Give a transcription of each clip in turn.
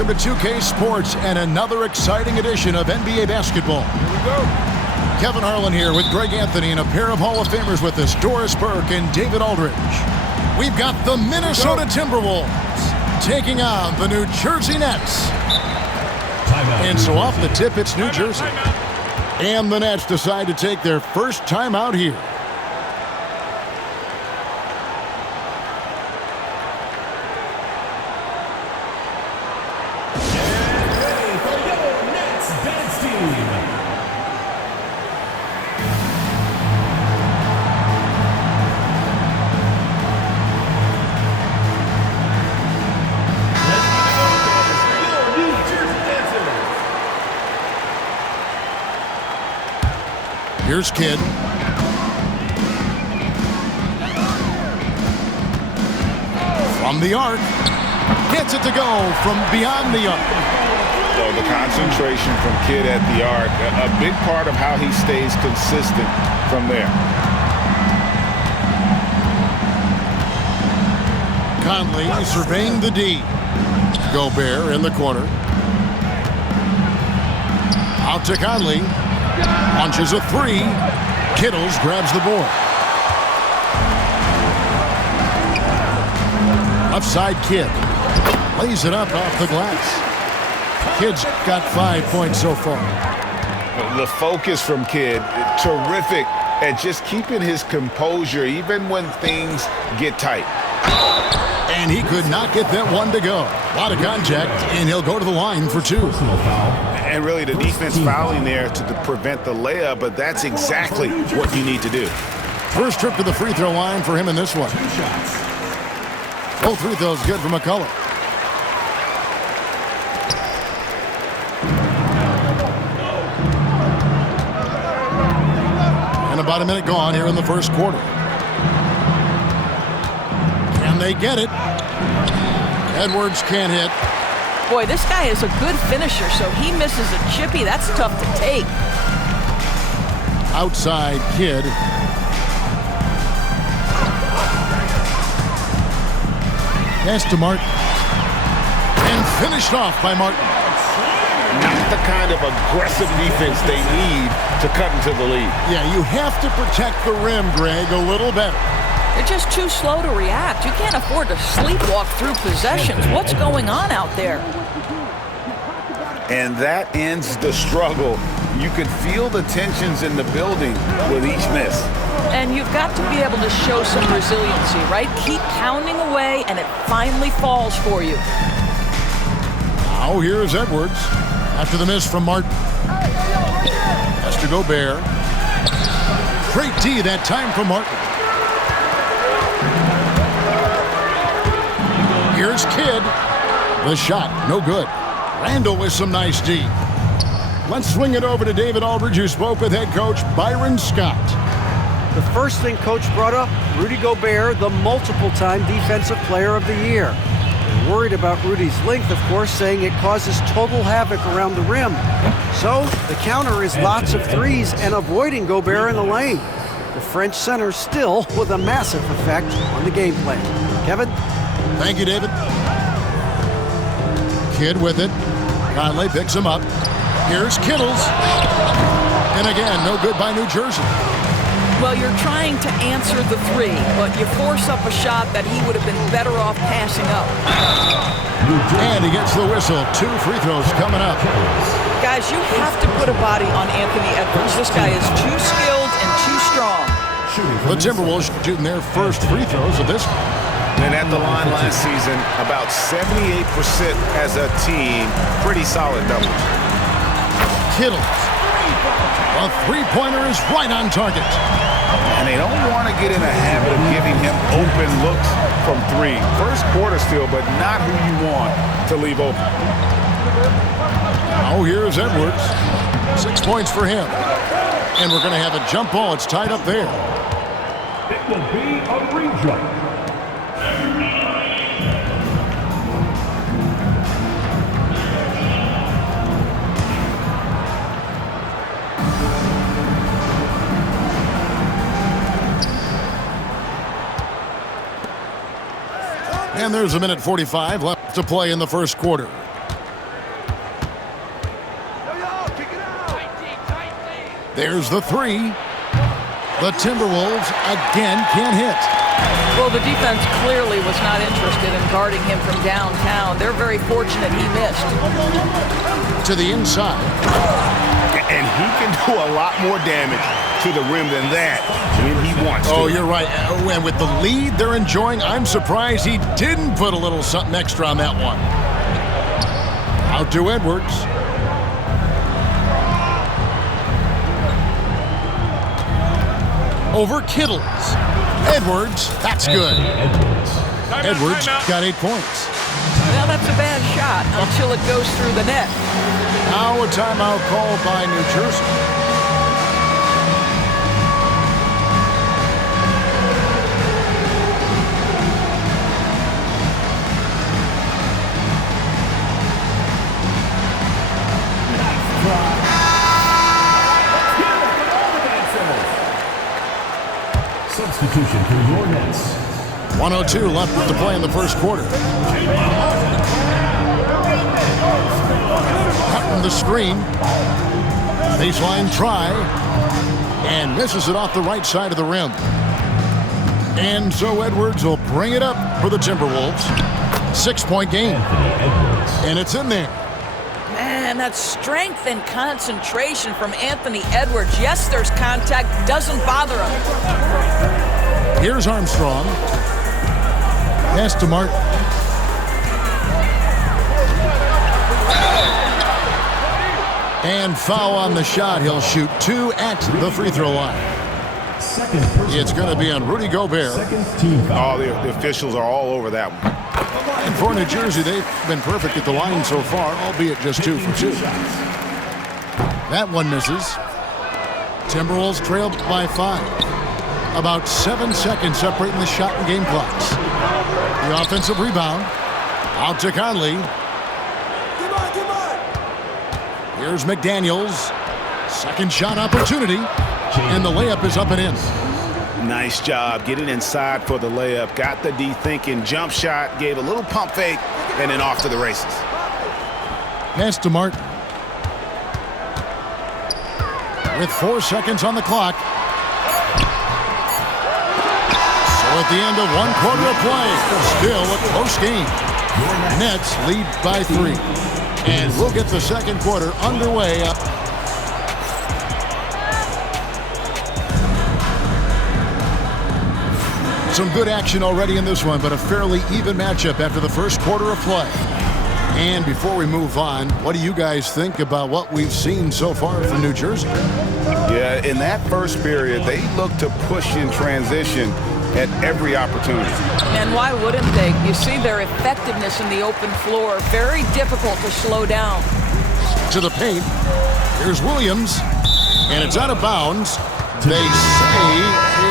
Welcome to 2K Sports and another exciting edition of NBA basketball. Here we go. Kevin Harlan here with Greg Anthony and a pair of Hall of Famers with us, Doris Burke and David Aldridge. We've got the Minnesota Timberwolves taking on the New Jersey Nets. And so off the tip, it's New Jersey. And the Nets decide to take their first timeout here. Here's Kidd. From the arc. Gets it to go from beyond the arc. So the concentration from Kidd at the arc, a big part of how he stays consistent from there. Conley surveying the D. Gobert in the corner. Out to Conley. Launches a three. Kittles grabs the board. Left side Kidd. Lays it up off the glass. Kidd's got 5 points so far. The focus from Kidd, terrific at just keeping his composure even when things get tight. And he could not get that one to go. A lot of contact, and he'll go to the line for two. And really the defense fouling there to prevent the layup, but that's exactly what you need to do. First trip to the free throw line for him in this one. Both free throws good for McCullough. And about a minute gone here in the first quarter. Can they get it? Edwards can't hit. Boy, this guy is a good finisher, so he misses a chippy. That's tough to take. Outside Kidd. Pass to Martin. And finished off by Martin. Not the kind of aggressive defense they need to cut into the lead. Yeah, you have to protect the rim, Greg, a little better. They're just too slow to react. You can't afford to sleepwalk through possessions. What's going on out there? And that ends the struggle. You could feel the tensions in the building with each miss. And you've got to be able to show some resiliency, right? Keep pounding away, and it finally falls for you. Now here's Edwards after the miss from Martin. Has to Gobert. Great D that time from Martin. Here's Kidd. The shot, no good. Randall with some nice D. Let's swing it over to David Aldridge, who spoke with head coach Byron Scott. The first thing coach brought up, Rudy Gobert, the multiple-time Defensive Player of the Year. They're worried about Rudy's length, of course, saying it causes total havoc around the rim. So the counter is lots of threes and avoiding Gobert in the lane. The French center still with a massive effect on the game plan. Kevin? Thank you, David. Kidd with it. Conley picks him up. Here's Kittles. And again, no good by New Jersey. Well, you're trying to answer the three, but you force up a shot that he would have been better off passing up. And he gets the whistle. 2 free throws coming up. Guys, you have to put a body on Anthony Edwards. This guy is too skilled and too strong. The Timberwolves shooting their first free throws of this one. And at the line last season, about 78% as a team. Pretty solid numbers. Kittles. A three-pointer is right on target. And they don't want to get in a habit of giving him open looks from three. First quarter still, but not who you want to leave open. Now here's Edwards. 6 points for him. And we're going to have a jump ball. It's tied up there. It will be a re-jump. And there's a minute 45 left to play in the first quarter. There's the three. The Timberwolves again can't hit. Well, the defense clearly was not interested in guarding him from downtown. They're very fortunate he missed. To the inside. And he can do a lot more damage to the rim than that when he wants to. Oh, you're right. And with the lead they're enjoying, I'm surprised he didn't put a little something extra on that one. Out to Edwards. Over Kittles. Edwards, that's good. Edwards got 8 points. Well, that's a bad shot until it goes through the net. Now a timeout called by New Jersey. Substitution for your Nets. 1:02 left to play in the first quarter. Cutting the screen. Baseline try. And misses it off the right side of the rim. And so Edwards will bring it up for the Timberwolves. 6-point game. And it's in there. Man, that's strength and concentration from Anthony Edwards. Yes, there's contact. Doesn't bother him. Here's Armstrong. Pass to Martin. And foul on the shot. He'll shoot 2 at the free throw line. It's going to be on Rudy Gobert. Oh, the officials are all over that one. And for New Jersey, they've been perfect at the line so far, albeit just 2 for 2. That one misses. Timberwolves trailed by 5. About 7 seconds separating the shot and game clocks. The offensive rebound. Out to Conley. Here's McDaniels. Second shot opportunity. And the layup is up and in. Nice job getting inside for the layup. Got the D thinking. Jump shot. Gave a little pump fake. And then off to the races. Pass to Martin. With 4 seconds on the clock. So at the end of 1 quarter of play, still a close game. Nets lead by 3. And we'll get the second quarter underway. Some good action already in this one, but a fairly even matchup after the first quarter of play. And before we move on, what do you guys think about what we've seen so far from New Jersey? Yeah, in that first period, they looked to push in transition at every opportunity. And why wouldn't they? You see their effectiveness in the open floor. Very difficult to slow down. To the paint. Here's Williams. And it's out of bounds. They say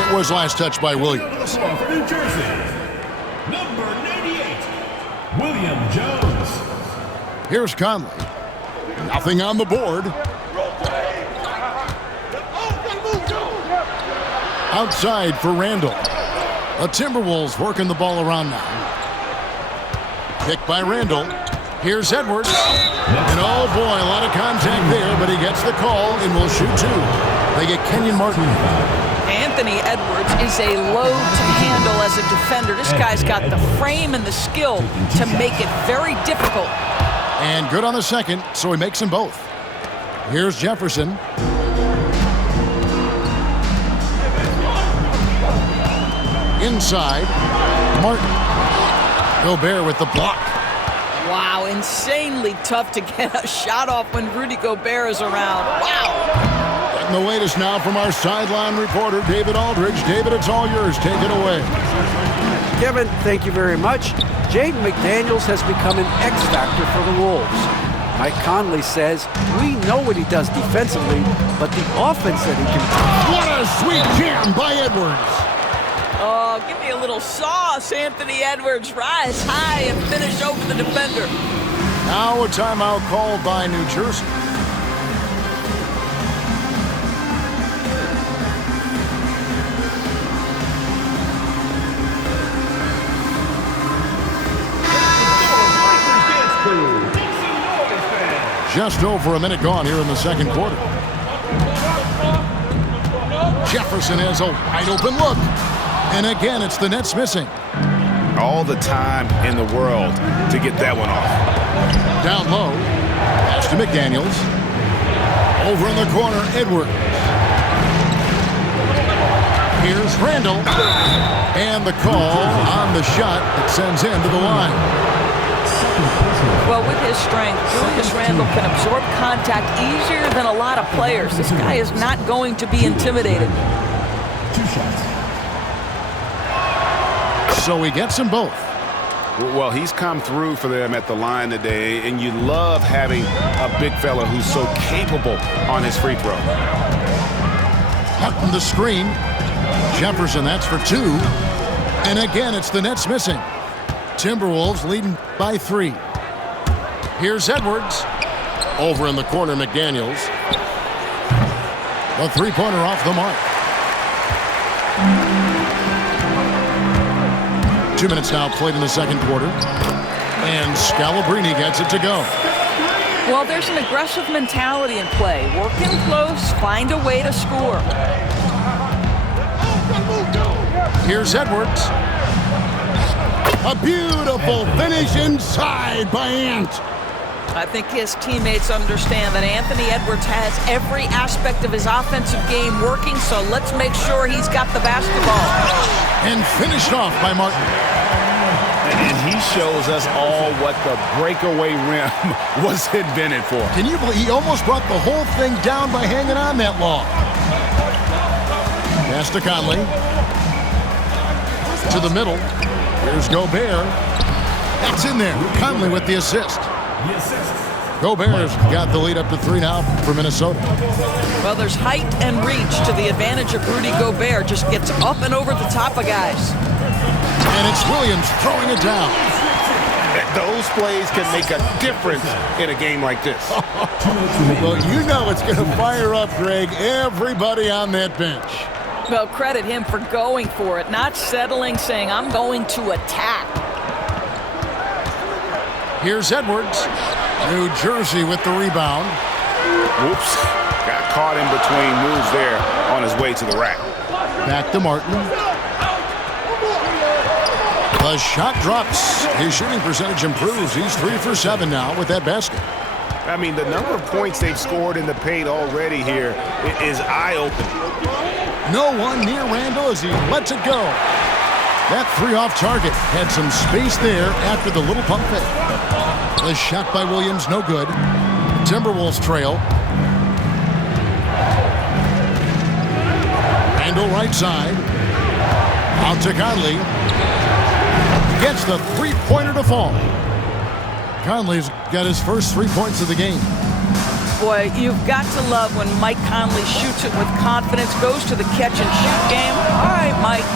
it was last touched by Williams. For New Jersey, number 98, William Jones. Here's Conley. Nothing on the board. Outside for Randall. The Timberwolves working the ball around now. Kick by Randall. Here's Edwards. And oh boy, a lot of contact there, but he gets the call and will shoot 2. They get Kenyon Martin. Anthony Edwards is a load to handle as a defender. This guy's got the frame and the skill to make it very difficult. And good on the second, so he makes them both. Here's Jefferson. Inside, Martin. Gobert with the block. Wow, insanely tough to get a shot off when Rudy Gobert is around. Wow. Getting the latest now from our sideline reporter, David Aldridge. David, it's all yours. Take it away. Kevin, thank you very much. Jaden McDaniels has become an X factor for the Wolves. Mike Conley says, we know what he does defensively, but the offense that he can do. What a sweet jam by Edwards. Oh, give me a little sauce, Anthony Edwards. Rise high and finish over the defender. Now a timeout called by New Jersey. Just over a minute gone here in the second quarter. Jefferson has a wide open look. And again, it's the Nets missing. All the time in the world to get that one off. Down low. Pass to McDaniels. Over in the corner, Edwards. Here's Randall. And the call on the shot that sends him to the line. Well, with his strength, Julius Randle can absorb contact easier than a lot of players. This guy is not going to be intimidated. 2 shots. So he gets them both. Well, he's come through for them at the line today, and you love having a big fella who's so capable on his free throw. Hutton the screen. Jefferson, that's for 2. And again, it's the Nets missing. Timberwolves leading by 3. Here's Edwards. Over in the corner, McDaniels. The three-pointer off the mark. 2 minutes now played in the second quarter. And Scalabrine gets it to go. Well, there's an aggressive mentality in play. Working close, find a way to score. Here's Edwards. A beautiful finish inside by Ant. I think his teammates understand that Anthony Edwards has every aspect of his offensive game working, so let's make sure he's got the basketball. And finished off by Martin. And he shows us all what the breakaway rim was invented for. Can you believe he almost brought the whole thing down by hanging on that long? Pass to Conley. To the middle. Here's Gobert. That's in there. Conley with the assist. The assist. Gobert's got the lead up to 3 now for Minnesota. Well, there's height and reach to the advantage of Rudy Gobert. Just gets up and over the top of guys. And it's Williams throwing it down. Those plays can make a difference in a game like this. Well, you know it's going to fire up, Greg, everybody on that bench. Well, credit him for going for it, not settling, saying, I'm going to attack. Here's Edwards. New Jersey with the rebound. Whoops. Got caught in between moves there on his way to the rack. Back to Martin. The shot drops. His shooting percentage improves. He's 3 for 7 now with that basket. I mean, the number of points they've scored in the paint already here is eye-opening. No one near Randall as he lets it go. That 3 off target had some space there after the little pump fake. The shot by Williams, no good. Timberwolves trail. Randall right side. Out to Conley. Gets the three-pointer to fall. Conley's got his first 3 points of the game. Boy, you've got to love when Mike Conley shoots it with confidence, goes to the catch-and-shoot game. All right, Mike.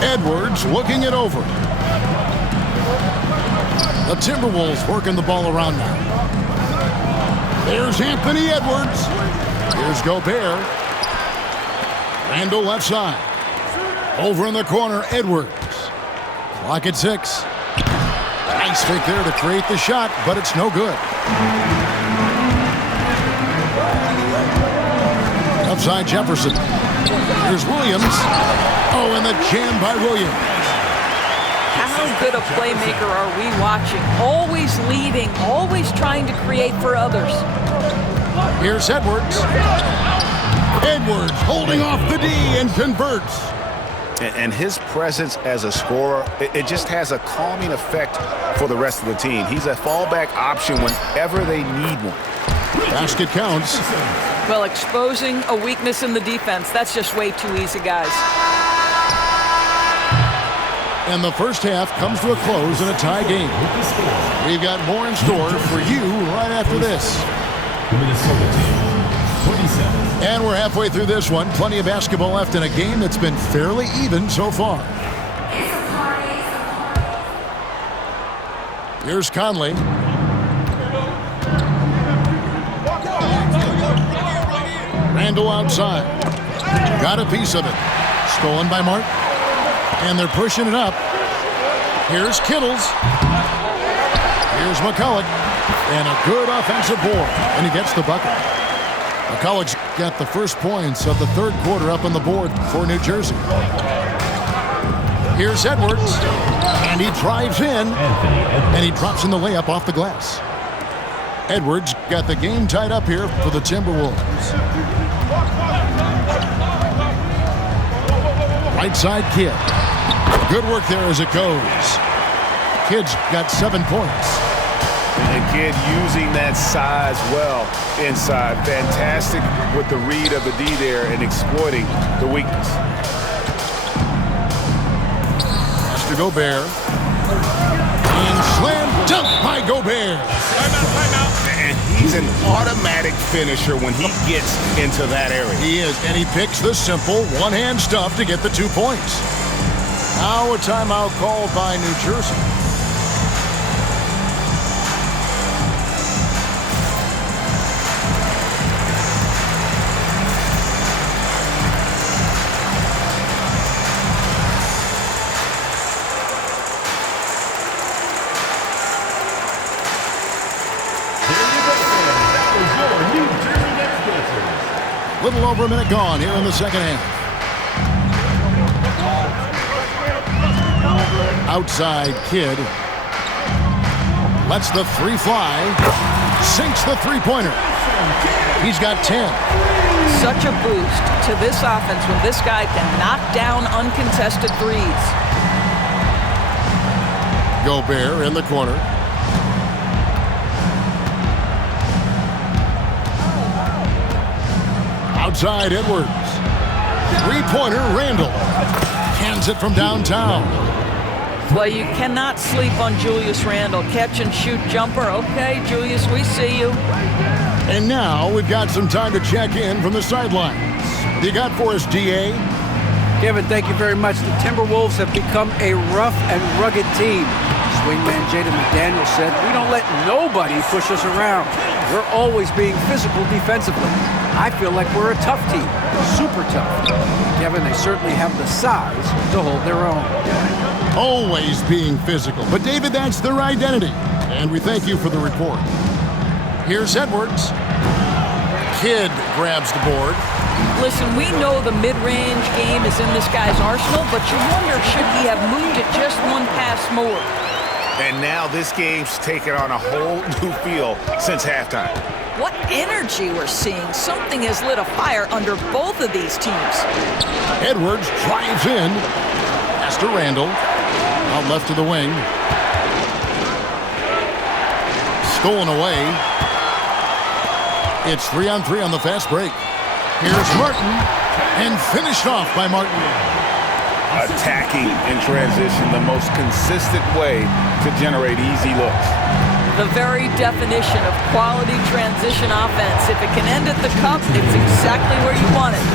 Edwards looking it over. The Timberwolves working the ball around now. There's Anthony Edwards. Here's Gobert. Randall left side. Over in the corner, Edwards. Clock at 6. Nice fake there to create the shot, but it's no good. Upside Jefferson. Here's Williams. Oh, and the jam by Williams. How good a playmaker are we watching? Always leading, always trying to create for others. Here's Edwards. Edwards holding off the D and converts. And his presence as a scorer, it just has a calming effect for the rest of the team. He's a fallback option whenever they need one. Basket counts. Well, exposing a weakness in the defense, that's just way too easy, guys. And the first half comes to a close in a tie game. We've got more in store for you right after this. Minnesota team, 27. And we're halfway through this one. Plenty of basketball left in a game that's been fairly even so far. Here's Conley. Randall outside. Got a piece of it. Stolen by Martin. And they're pushing it up. Here's Kittles. Here's McCulloch. And a good offensive board. And he gets the bucket. McCulloch's got the first points of the third quarter up on the board for New Jersey. Here's Edwards. And he drives in. And he drops in the layup off the glass. Edwards got the game tied up here for the Timberwolves. Right side, Kidd. Good work there as it goes. Kidd's got 7 points. And Kidd using that size well inside. Fantastic with the read of the D there and exploiting the weakness. Pass to Gobert. And slam dunk by Gobert. Timeout. And he's an automatic finisher when he gets into that area. He is, and he picks the simple one-hand stuff to get the 2 points. Now a timeout called by New Jersey. Little over a minute gone here in the second half. Outside, Kidd. Lets the three fly. Sinks the three-pointer. He's got 10. Such a boost to this offense when this guy can knock down uncontested threes. Gobert in the corner. Outside, Edwards. Three-pointer, Randall. Hands it from downtown. Well, you cannot sleep on Julius Randle. Catch and shoot jumper. Okay, Julius, we see you. And now we've got some time to check in from the sidelines. What do you got for us, D.A.? Kevin, thank you very much. The Timberwolves have become a rough and rugged team. Swingman Jaden McDaniel said, "We don't let nobody push us around. We're always being physical defensively. I feel like we're a tough team, super tough." Kevin, they certainly have the size to hold their own. Always being physical. But, David, that's their identity. And we thank you for the report. Here's Edwards. Kidd grabs the board. Listen, we know the mid-range game is in this guy's arsenal, but you wonder, should he have moved it just one pass more? And now this game's taken on a whole new feel since halftime. What energy we're seeing. Something has lit a fire under both of these teams. Edwards drives in. Pass to Randall. Out left to the wing. Stolen away. It's 3-on-3 on the fast break. Here's Martin. And finished off by Martin. Attacking in transition, the most consistent way to generate easy looks. The very definition of quality transition offense. If it can end at the cup, it's exactly where you want it.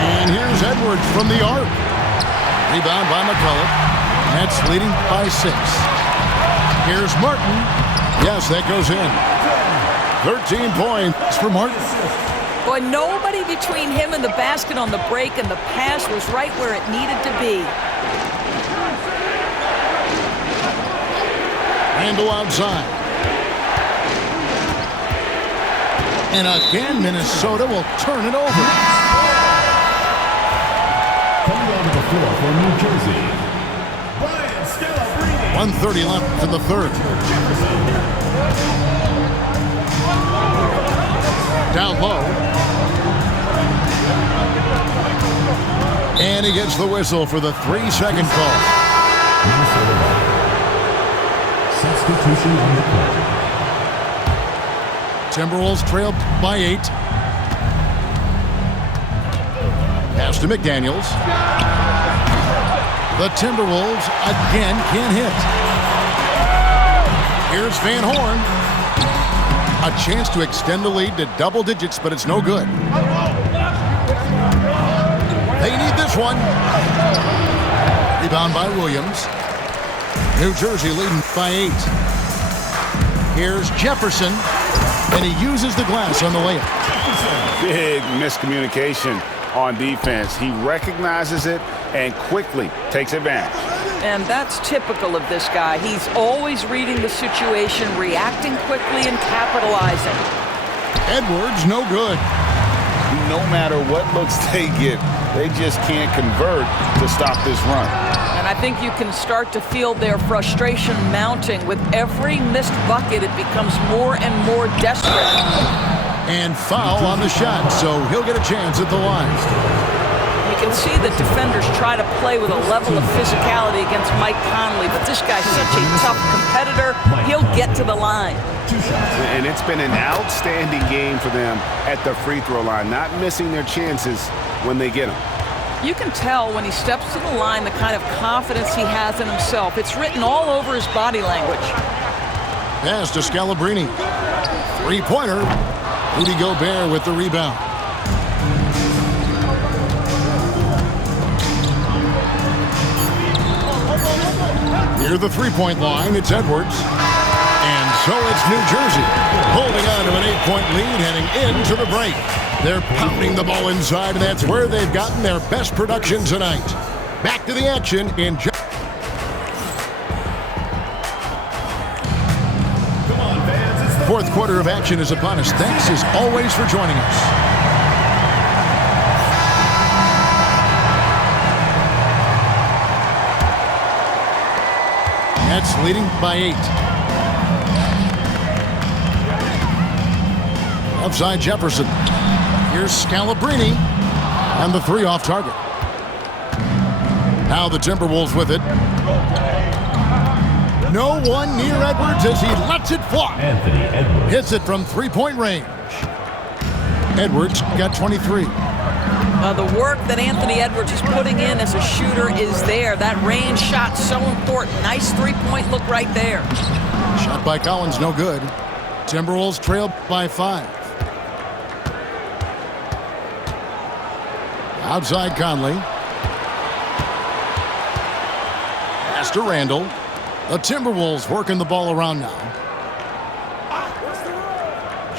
And here's Edwards from the arc. Rebound by McCulloch. Nets leading by 6. Here's Martin. Yes, that goes in. 13 points for Martin. Boy, nobody between him and the basket on the break, and the pass was right where it needed to be. Randall outside. And again, Minnesota will turn it over. Coming onto the floor for New Jersey, Brian Scalabrine. 1:30 left in the third. Down low. And he gets the whistle for the 3-second call. Minnesota. Substitution on the court. Timberwolves trail by 8. Pass to McDaniels. The Timberwolves again can't hit. Here's Van Horn. A chance to extend the lead to double digits, but it's no good. They need this one. Rebound by Williams. New Jersey leading by 8. Here's Jefferson, and he uses the glass on the layup. Big miscommunication on defense. He recognizes it and quickly takes advantage. And that's typical of this guy. He's always reading the situation, reacting quickly, and capitalizing. Edwards, no good. No matter what looks they get, they just can't convert to stop this run. And I think you can start to feel their frustration mounting. With every missed bucket, it becomes more and more desperate. And foul on the shot, so he'll get a chance at the line. You can see that defenders try to play with a level of physicality against Mike Conley, but this guy's such a tough competitor, he'll get to the line. And it's been an outstanding game for them at the free throw line, not missing their chances when they get them. You can tell when he steps to the line the kind of confidence he has in himself. It's written all over his body language. Pass to Scalabrine. Three-pointer. Rudy Gobert with the rebound. Near the three-point line, it's Edwards. And so it's New Jersey, holding on to an 8-point lead heading into the break. They're pounding the ball inside, and that's where they've gotten their best production tonight. Back to the action in fourth quarter of action is upon us. Thanks as always for joining us. Nets leading by 8. Outside Jefferson. Here's Scalabrine. And the three off target. Now the Timberwolves with it. No one near Edwards as he lets it fly. Anthony Edwards. Hits it from three-point range. Edwards got 23. The work that Anthony Edwards is putting in as a shooter is there. That range shot so important. Nice three-point look right there. Shot by Collins, no good. Timberwolves trailed by 5. Outside Conley. Pass to Randall. The Timberwolves working the ball around now.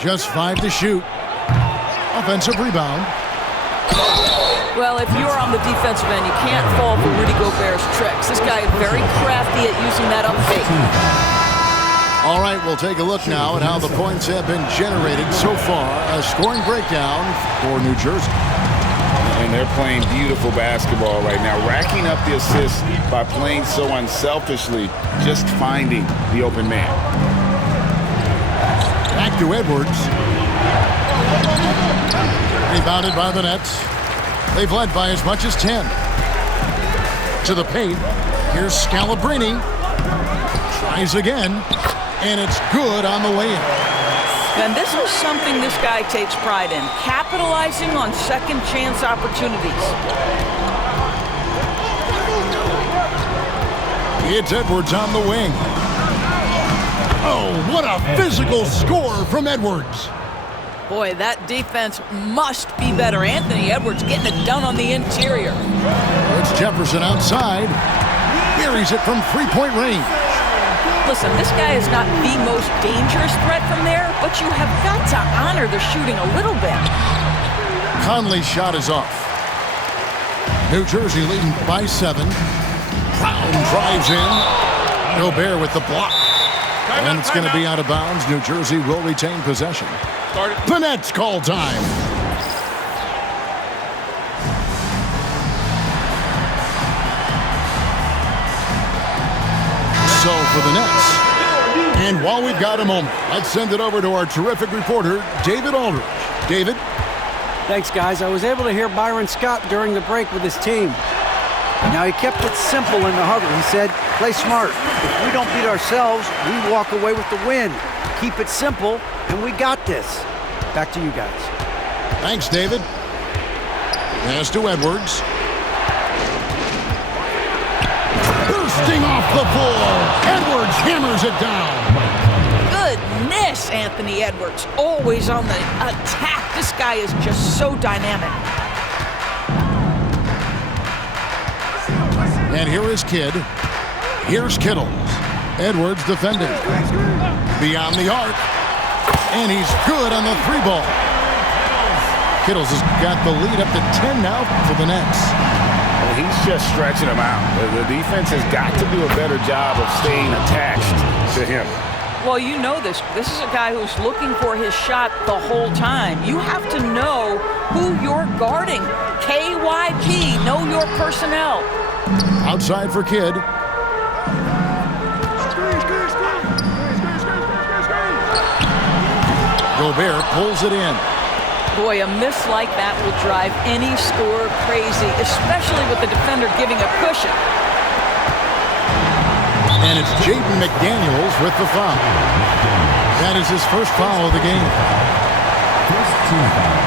Just 5 to shoot. Offensive rebound. Well, if you're on the defensive end, you can't fall for Rudy Gobert's tricks. This guy is very crafty at using that up fake. All right, we'll take a look now at how the points have been generated so far. A scoring breakdown for New Jersey. And they're playing beautiful basketball right now, racking up the assists by playing so unselfishly, just finding the open man. Back to Edwards. Rebounded by the Nets. They've led by as much as 10. To the paint. Here's Scalabrine. Tries again. And it's good on the way in. And this is something this guy takes pride in, capitalizing on second chance opportunities. It's Edwards on the wing. Oh, what a physical score from Edwards. Boy, that defense must be better. Anthony Edwards getting it done on the interior. It's Jefferson outside. Buries it from three-point range. Listen, this guy is not the most dangerous threat from there, but you have got to honor the shooting a little bit. Conley's shot is off. New Jersey leading by 7. Brown drives in. Gobert with the block. And it's going to be out of bounds. New Jersey will retain possession. The Nets call time. So for the Nets. And while we've got a moment, let's send it over to our terrific reporter, David Aldridge. David? Thanks, guys. I was able to hear Byron Scott during the break with his team. Now, he kept it simple in the huddle. He said, play smart. If we don't beat ourselves, we walk away with the win. Keep it simple, and we got this. Back to you guys. Thanks, David. Pass to Edwards. Bursting off the floor. Edwards hammers it down. Goodness, Anthony Edwards, always on the attack. This guy is just so dynamic. And here is Kidd. Here's Kittles. Edwards defending. Beyond the arc. And he's good on the 3-ball. Kittles has got the lead up to 10 now for the Nets. Well, he's just stretching him out. The defense has got to do a better job of staying attached to him. Well, you know this. This is a guy who's looking for his shot the whole time. You have to know who you're guarding. KYP, know your personnel. Outside for Kidd. Gobert pulls it in. Boy, a miss like that will drive any scorer crazy, especially with the defender giving a cushion. And it's Jaden McDaniels with the foul. That is his first foul of the game. First team foul.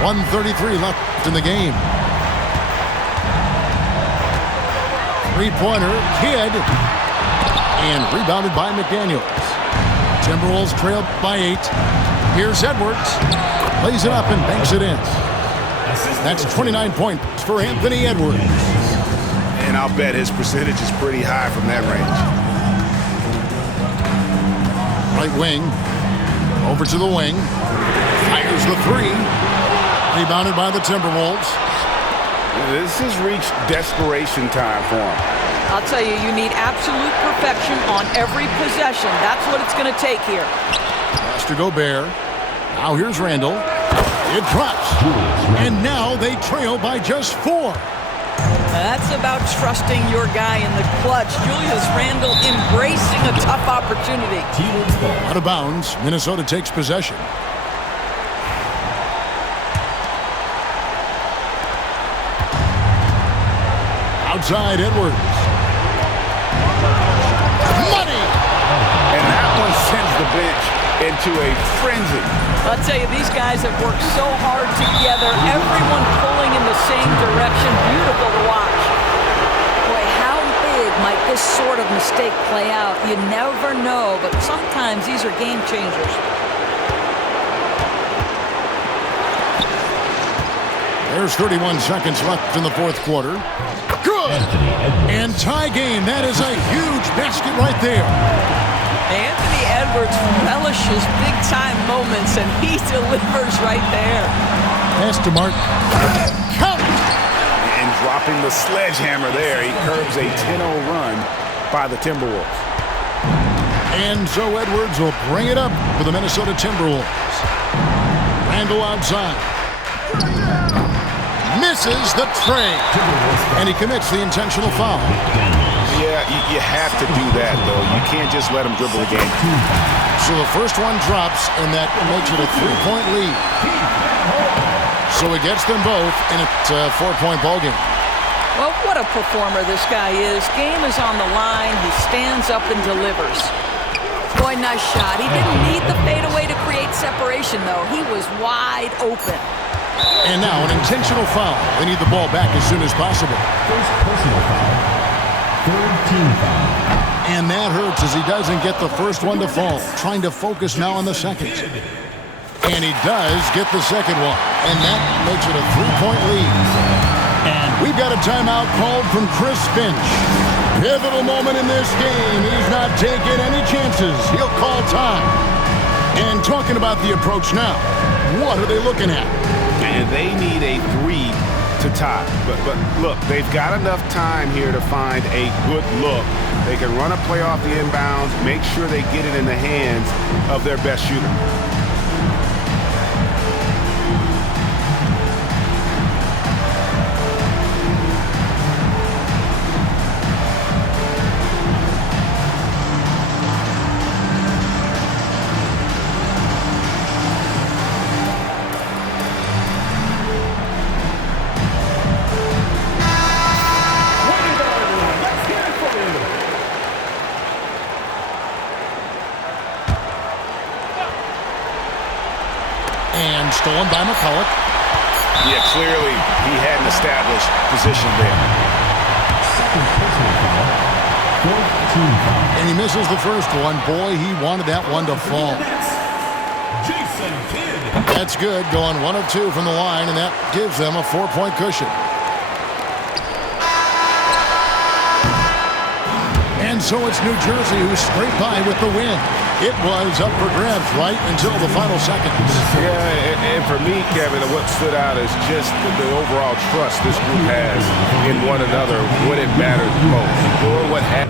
.133 left in the game. Three-pointer, Kidd, and rebounded by McDaniels. Timberwolves trail by 8. Here's Edwards. Lays it up and banks it in. That's 29 points for Anthony Edwards. And I'll bet his percentage is pretty high from that range. Right wing. Over to the wing. Fires the three. Rebounded by the Timberwolves. This has reached desperation time for him. I'll tell you, you need absolute perfection on every possession. That's what it's going to take here. Pass to Gobert. Now here's Randall. It drops. And now they trail by just 4. That's about trusting your guy in the clutch. Julius Randle embracing a tough opportunity. Out of bounds. Minnesota takes possession. Outside Edwards. Money! And that one sends the bench into a frenzy. I'll tell you, these guys have worked so hard together. Everyone pulling in the same direction. Beautiful to watch. Boy, how big might this sort of mistake play out? You never know, but sometimes these are game changers. There's 31 seconds left in the fourth quarter. Good! And tie game. That is a huge basket right there. Anthony Edwards relishes big-time moments, and he delivers right there. Pass to Mark. Count! And dropping the sledgehammer there, he curbs a 10-0 run by the Timberwolves. And so Edwards will bring it up for the Minnesota Timberwolves. Randall outside. Misses the tray. And he commits the intentional foul. Yeah, you have to do that, though. You can't just let him dribble the game. So the first one drops, and that makes it a 3-point lead. So it gets them both, and it's a 4-point ballgame. Well, what a performer this guy is. Game is on the line. He stands up and delivers. Boy, nice shot. He didn't need the fadeaway to create separation, though. He was wide open. And now an intentional foul. They need the ball back as soon as possible. First personal foul. Third team foul. And that hurts as he doesn't get the first one to fall. Trying to focus now on the second. And he does get the second one. And that makes it a 3-point lead. And we've got a timeout called from Chris Finch. Pivotal moment in this game. He's not taking any chances. He'll call time. And talking about the approach now, what are they looking at? And they need a 3 to tie. But look, they've got enough time here to find a good look. They can run a play off the inbounds, make sure they get it in the hands of their best shooter. And stolen by McCulloch. Yeah, clearly he had an established position there. Second personal foul. Fourth team foul. And he misses the first one. Boy, he wanted that one to fall. Jason Kidd. That's good, going 1 of 2 from the line, and that gives them a 4-point cushion. And so it's New Jersey who scraped by with the win. It was up for grabs right until the final seconds. Yeah, and for me, Kevin, what stood out is just the overall trust this group has in one another when it matters most. Or what happened.